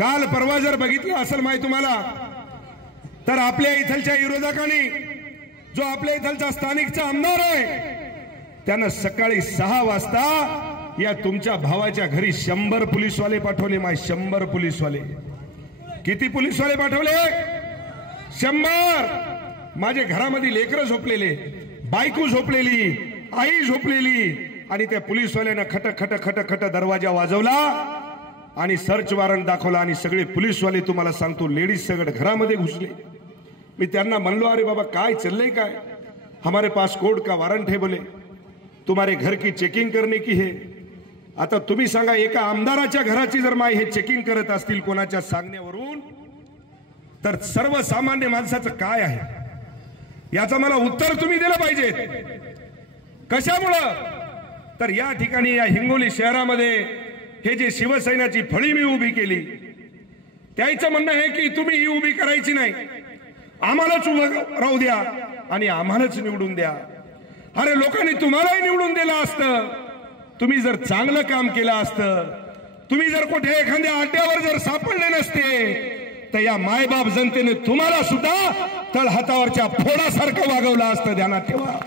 काल परवा जर बघितलं असेल माहिती तुम्हाला, तर आपल्या इथलच्या विरोधकांनी जो आपल्या इथलचा स्थानिकचा आमदार आहे त्यानं सकाळी 6 वाजता या तुमच्या भावाच्या घरी 100 पोलीसवाले पाठवले. 100 पोलीसवाले. किती पोलीसवाले पाठवले? 100. माझे घरामध्ये लेकरं झोपलेले, बायको झोपलेली, आई झोपलेली, आणि त्या पोलीसवाल्यानं खट खट खट खट दरवाजा वाजवला आणि सर्च वॉरंट दाखवला आणि सगळे पोलीसवाले तुम्हाला सांगतो लेडीज सगळे घरामध्ये घुसले. मी त्यांना म्हणलो, अरे बाबा काय चललंय काय? हमारे पास कोर्ट का वारंट है, बोले तुम्हारे घर की चेकिंग करने की है. आता तुम्ही सांगा, एका आमदाराच्या घराची जर माय हे चेकिंग करत असतील कोणाच्या सांगण्यावरून, तर सर्वसामान्य माणसाचं काय आहे याचं मला उत्तर तुम्ही दिलं पाहिजे. कशामुळं? तर या ठिकाणी या हिंगोली शहरामध्ये हे जे शिवसेनेची फळी मी उभी केली, त्याचं म्हणणं आहे की तुम्ही ही उभी करायची नाही, आम्हालाच उभं राहू द्या आणि आम्हालाच निवडून द्या. अरे लोकांनी तुम्हालाही निवडून दिलं असतं, तुम्ही जर चांगलं काम केलं असतं, तुम्ही जर कुठे एखाद्या अड्ड्यावर जर सापडले नसते, तर या मायबाप जनतेने तुम्हाला सुद्धा तळहातावरच्या फोडासारखं वागवलं असतं. ध्यानात ठेवा.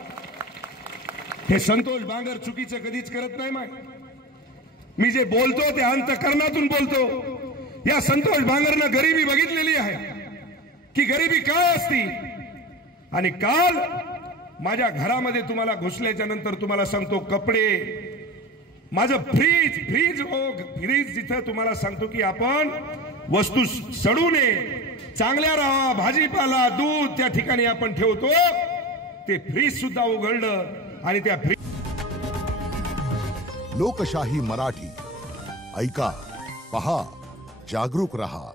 हे संतोष बांगर चुकीचं कधीच करत नाही. मी जे बोलतो ते अंतःकरणातून बोलतो. या संतोष बांगरनं गरिबी बघितलेली आहे की गरिबी काय असती. आणि काल माझ्या घरामध्ये तुम्हाला घुसल्याच्या नंतर तुम्हाला सांगतो, कपडे, माझं फ्रीज जिथं तुम्हाला सांगतो की आपण वस्तू सडू नये, चांगल्या राहा, भाजीपाला, दूध त्या ठिकाणी आपण ठेवतो, ते फ्रीज सुद्धा उघडलं आणि त्या लोकशाही मराठी ऐका, पहा, जागरूक रहा.